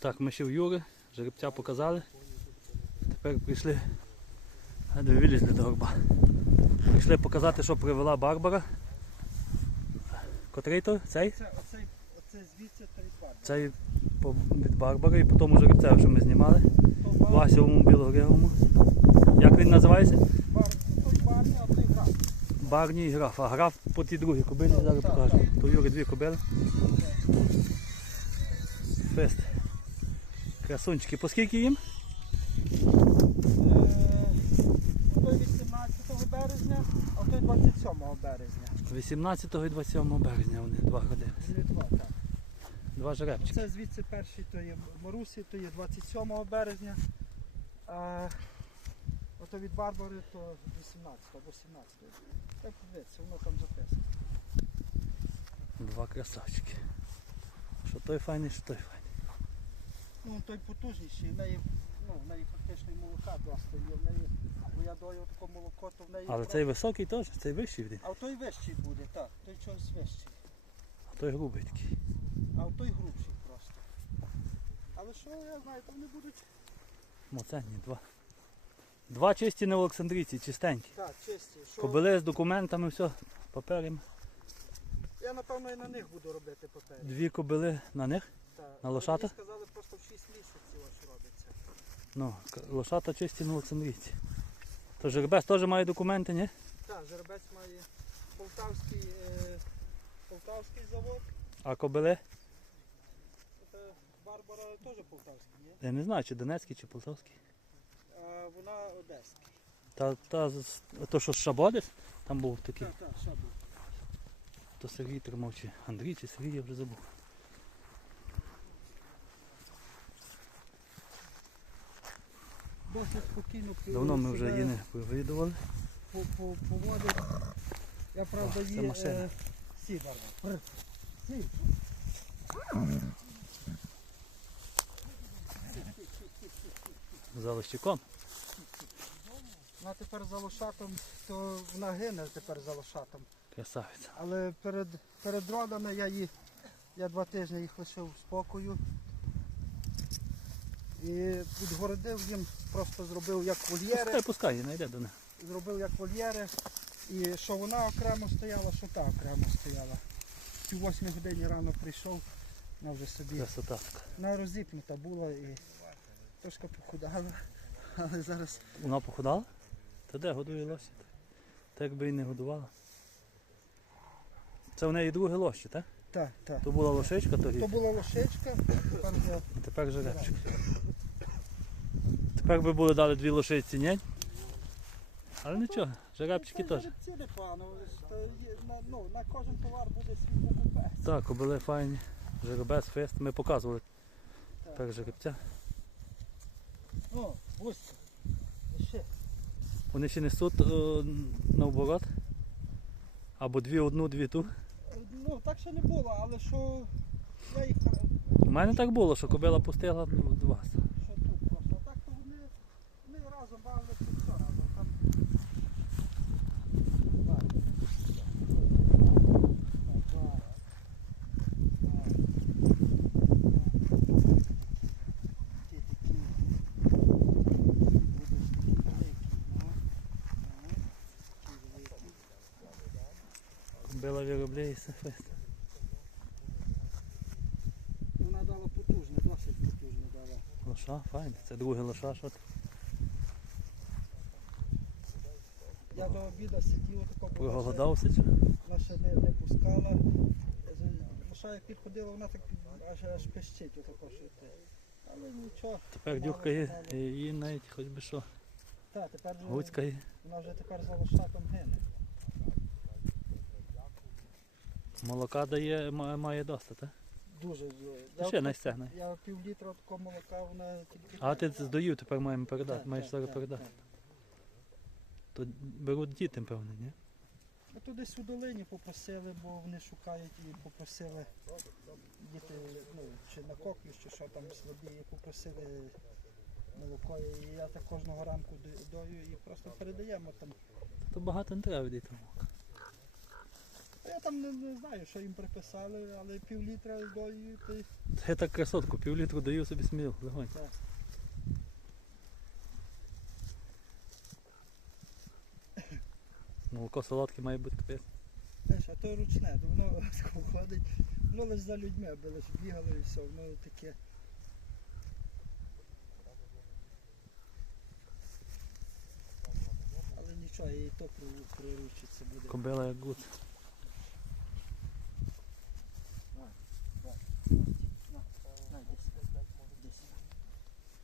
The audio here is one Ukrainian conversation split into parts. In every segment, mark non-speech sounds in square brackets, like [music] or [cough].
Так, ми ще в Юри, жеребця показали. Тепер прийшли. Вилізли до горба. Прийшли показати, що привела Барбара. Котрий то? Цей? Це, оцей, оце звідси та від барби. Цей по- від Барбари і по тому жеребця, що ми знімали. То бар, Васівому білогривому. Як він називається? бар, той барні, а той. Барні і граф. А граф по тій другій кобилі зараз покажу. То Юри дві кобили. Фест. Красунчики. По скільки їм? Е, Той 18 березня, а той 27 березня. 18 і 27 березня вони два години. Вони два, так. Два жеребчики. Це звідси перший, то є Марусі, то є 27 березня. А ото від Барбари, то 18 або 17. Так дивіться, воно там записано. Два красавчики. Що той файний, що той файний. Ну, той потужніший, в неї, ну, в неї фактично і молока досить є, в неї, бо я даю таке молоко, то в неї. Але цей високий теж, цей вищий він, А той вищий буде, так, той чогось вищий. а той грубий такий. А той грубший просто. Але що я знаю, то вони будуть Моценні, два. Два чисті на Олександрійці, чистенькі. так, чисті. Що... Побили з документами, все, паперами. Я напевно і на них буду робити папери. Дві кобили на них. На лошата? Мені сказали просто в 6 місяців ось робиться. Ну, лошата чисті на Олександрійці. То жеребець теж має документи, ні? Так, жеребець має полтавський, е, полтавський завод. А кобили? Це Барбара теж полтавський, ні? Я не знаю, чи Донецький, чи Полтавський. А вона одеський. Та, та з- то, що з Шабодис, там був такий. Так, так, був. То Сергій тримав, чи Андрій, чи Сергій, я вже забув. Досить спокійно Давно ми вже її не вивідували. по- по- поводить. Я правда її е, сі, Барбара. Сі. За лощиком. Вона тепер за лошатом, то вона гине тепер за лошатом. Красавиця. Але перед, перед родами я її, я два тижні їх лишив спокою. І відгородив їм, просто зробив як вольєри, Пускай, пускай, знайде до них. зробив як вольєри. І що вона окремо стояла, що та окремо стояла. В 8 годині рано прийшов, вона вже собі Красота вона розіпнута була і трошки похудала. [laughs] Але зараз Вона похудала? Та де годує лосі? Та якби і не годувала. Це в неї друге лоще, так? так, так. То була лошичка, то То була лошичка, тепер я тепер жеребчик. Тепер би були дали дві лошиці, ні? Але нічого, жеребчики теж. Це непогано. Ну, на кожен товар буде свій покупець. Так, кобили файні. Жеребець, фест. Ми показували Так. жеребця. О, ось. Ще. Вони ще несуть е, наоборот. Або дві одну, дві ту. Ну, так ще не було, але що я їх У мене так було, що кобила пустила ну, два. тут просто. А так то вони, вони разом бавилися все разом. Там... Так. Так, Ті такі будуть великі, ну. Так, ті великі. Кобила виробляється. Вона дала потужне, досить потужне дала. Лоша, файне. Це друге лоша, що. Я до обіду сидів тако, Проголодався чи? вона ще не, не пускала. Лоша як підходила, вона так аж аж пищить отако, що ти. Але нічого. Тепер дюхкає її навіть хоч би що. Так, тепер вже, вона вже тепер за лошатом гине. Молока дає, ма- має досить, так? Дуже зле. Ще не стягне. Я пів літра такого молока, вона тільки. А ти здоїв, тепер маємо передати. Маєш зараз передати. То беруть діти, певно, ні? А то десь у долині попросили, бо вони шукають і попросили діти, ну, чи на коклю, чи що там слабі, і попросили молоко. І я так кожного ранку до- дою і просто передаємо там. То багато не треба від молока. Я там не, не знаю, що їм приписали, але пів літра дою, то й Я так красотку, пів літру даю собі сміло, легонь. Так. [coughs] Молоко солодке має бути капець. Знаєш, а то ручне, то воно ходить, воно лише за людьми, аби лише бігало і все, воно таке. Але нічого, і то при- приручиться буде. Кобила як гуц.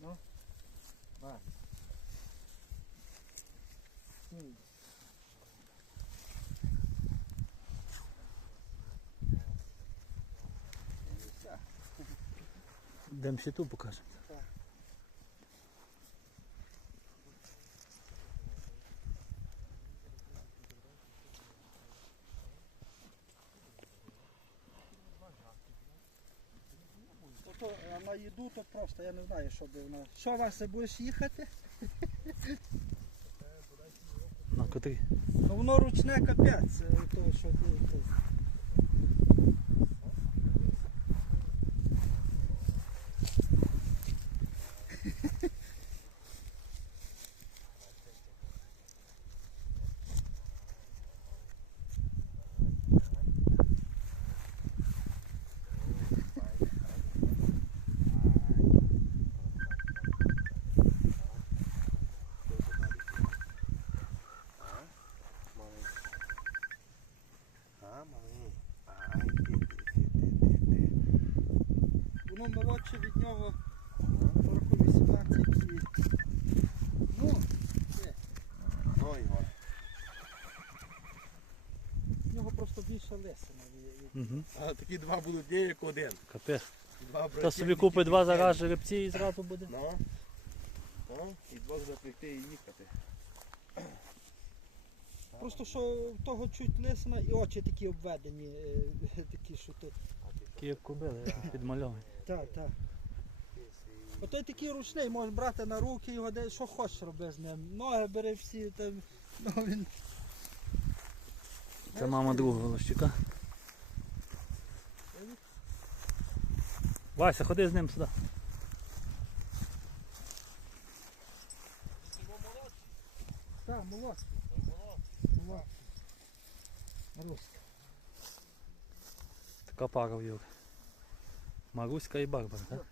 Ну, давай. Ні. Все. Йдемо ще. Так. Ото, а на просто, я не знаю, що би воно. Що Вася, будеш їхати? На котрі? Ну воно ручне капець, того, що було то. Молодше від нього року 18 і. Ну, в нього просто більше Угу. А такі два будуть є, як один. Капець. Два Хто собі купить два зараз жеребці і зразу [laughs] буде. Ну. Ну, і двох запрягти і їхати. Просто що в того чуть лисина і очі такі обведені, е, [laughs] такі, що то. Такі як кобили, підмальовані. Так, так. Ото такий ручний, можеш брати на руки його, де що хочеш роби з ним. Ноги бери всі, там, ну він. Це мама другого лощика. Вася, ходи з ним сюди. Так, молодський. Молодський. Руська. Така пара в Юри. Маруська і Барбара, так?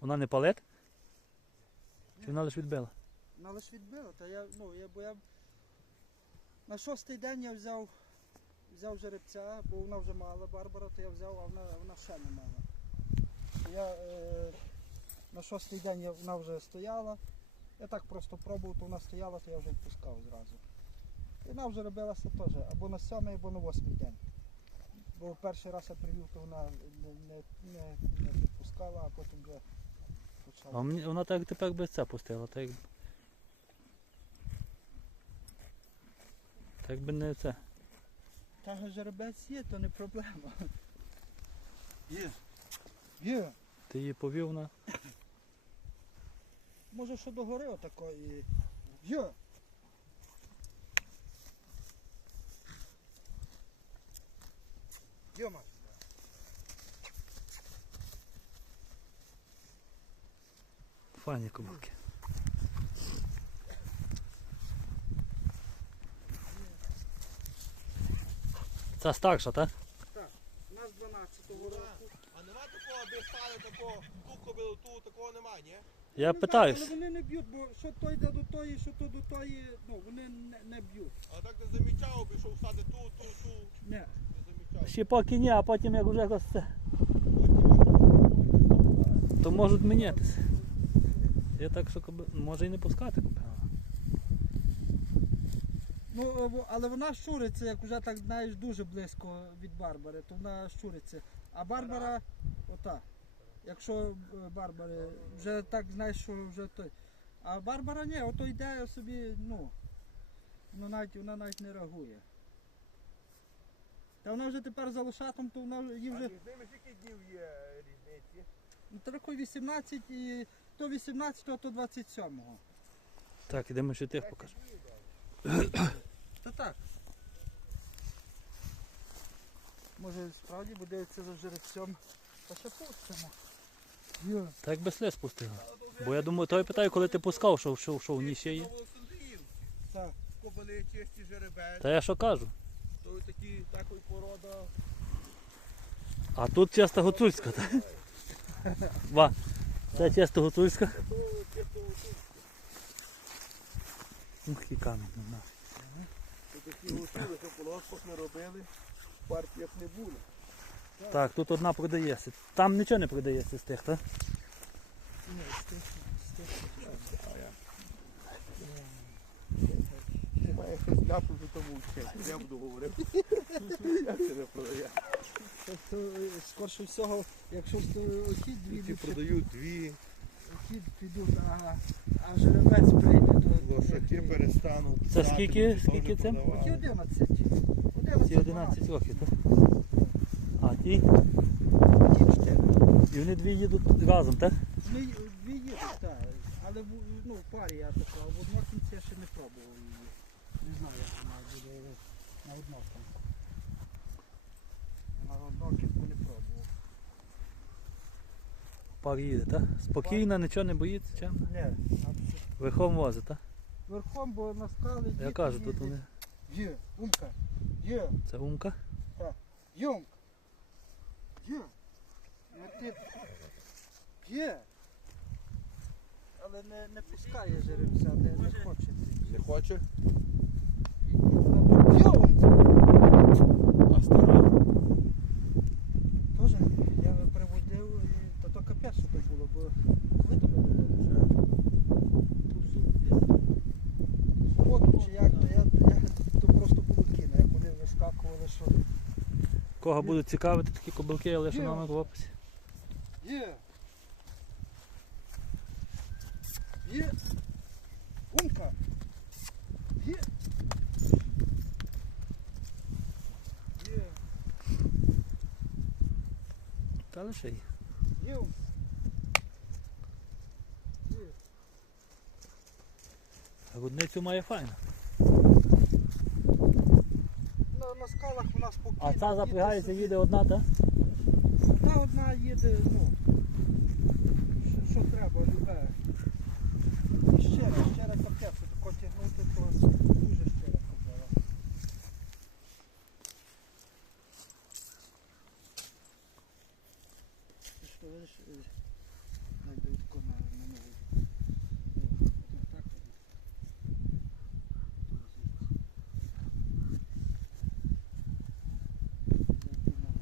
Вона не палет? Чи вона лише відбила? Вона лиш відбила, та я, ну, я, бо я на шостий день я взяв, взяв жеребця, бо вона вже мала Барбара, то я взяв, а вона, вона ще не мала. Я, е, на шостий день я, вона вже стояла. Я так просто пробував, то вона стояла, то я вже відпускав зразу. І вона вже робилася теж або на сьомий, або на восьмий день. Бо перший раз я привів, то вона не, не, не, не відпускала, а потім вже почала. А мені, вона так тепер без це пустила, так як... Так якби не це. Та жеребець є, то не проблема. Є. Є. Ти її повів на. Може, що догори отако і. Є. Йома. Файні кобилки. Це старша, так? Так. У нас 12-го року. А нема такого, аби стали такого, ту кобилу, ту, такого немає, ні? Я Ну, питаюсь. так, Але вони не б'ють, бо що то йде до тої, що то до тої, ну вони не, не б'ють. А так не замічав, би, що всади ту, ту, ту, Не. Ще поки ні, а потім як вже якось це, то можуть мінятися. Я так, що може і не пускати кобила. Ну, але вона щуриться, як вже так знаєш, дуже близько від Барбари, то вона щуриться. А Барбара, ота. Якщо е, Барбари, вже так знаєш, що вже той. А Барбара ні, ото йде собі, ну. Вона навіть, вона навіть не реагує. Та вона вже тепер за лошатом, то вона вже- їй А вже між ними скільки днів є різниці? ну, трохи 18 і то 18, то 27-го. Так, ідемо ще тих покажемо. Та так. Може справді буде це за жеребцем. Та ще пустимо. Йо. Так би сліз пустили. Бо я думаю, той питаю, коли ти пускав, що, що, що в ній ще є. Так. Кобили чисті жеребець. Та я що кажу? Такі, такої порода. А тут чиста гуцульська, так? Ва. Це чисто гуцульська. Ух, і камінь на. Такі гусили, що полосках не робили. В партіях не було. Так, тут одна продається. Там нічого не продається з тих, так? Ні, з тих, з тих. Немає щось тому вчити. Я буду говорити. [laughs] Як це не продає? Тобто, е, скорше всього, якщо то оті дві Ті продають дві, оті підуть, а, а жеребець прийде до лошаки перестануть. Це скільки- скільки продавали. Оті 11. 11, Ці 11 років, так? А ті? Ті 4. І вони дві їдуть разом, так? Ми дві їдуть, так. Але ну, в парі я така, в однокінці я ще не пробував її. Не знаю, як вона буде на однокінку. На однокінку не пробував. Пар їде, так? Спокійно, нічого не боїться, чим? Ні. Верхом возить, так? Верхом, бо на скали Я діти кажу, тут їздять. вони. Є, умка. Є, Це умка. юмк. Є. Ну ти. Є. Але не, не пускає жеребця, не, не хоче. Не хоче? Юмк. А стара? Тоже я би приводив, і то то капець, що то було, бо коли то ми були вже? Суботу чи як, то я, я то просто було кіно, як вони вискакували, що Кого будуть цікавити такі кобилки, я лишу номер в описі. Є. Є. Умка. Є. Є. Та лише є. Є. ум. Є. Рудницю має файно. На, на скалах у нас спокійно. А ця запрягається, їде одна, так? Та одна їде, ну, що, треба, любе. І ще раз, ще раз тягнути, то дуже щира кобила. Ти що, видиш, е, найду тако на, на новий. Ну, от так от. То звідси. Як і на-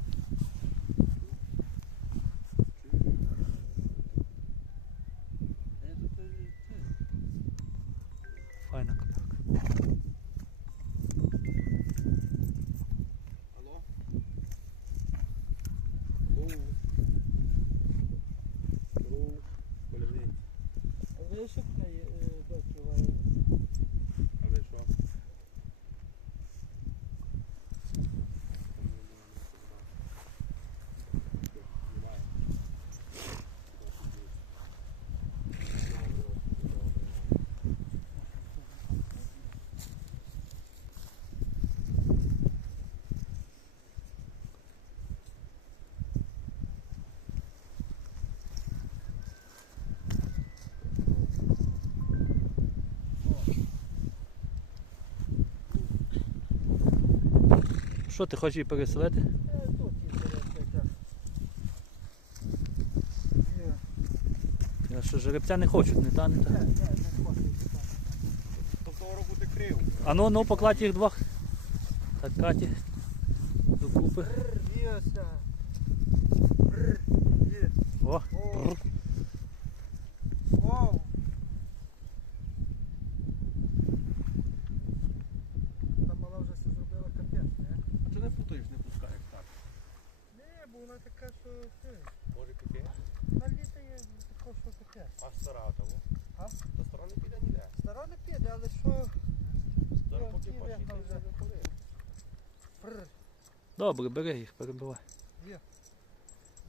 Я тут е, це, Файна кобилка. Алло? Алло? Алло? Полівниці. А ви що в неї е, дочували? А ви що? Що ти хочеш її переселити? Е. Я що жеребця не хочуть, не та, не та. Тобто року ти крив. А ну, ну, покладь їх двох. Так, Каті. Докупи. Бррр, Є, ся. Бррр, Є. О, О. Вау. Та мала вже все зробила капець, не? А ти не путаєш, не пускай як так. Не, бо вона така, що це, Може піти? на літо є така, що капець. А стара того? А? Та стара не піде ніде. Стара не піде, але що? Зараз Ну, поки вигнав вже. не ходи. Бррр. добре, бери їх, перебивай.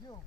Йо.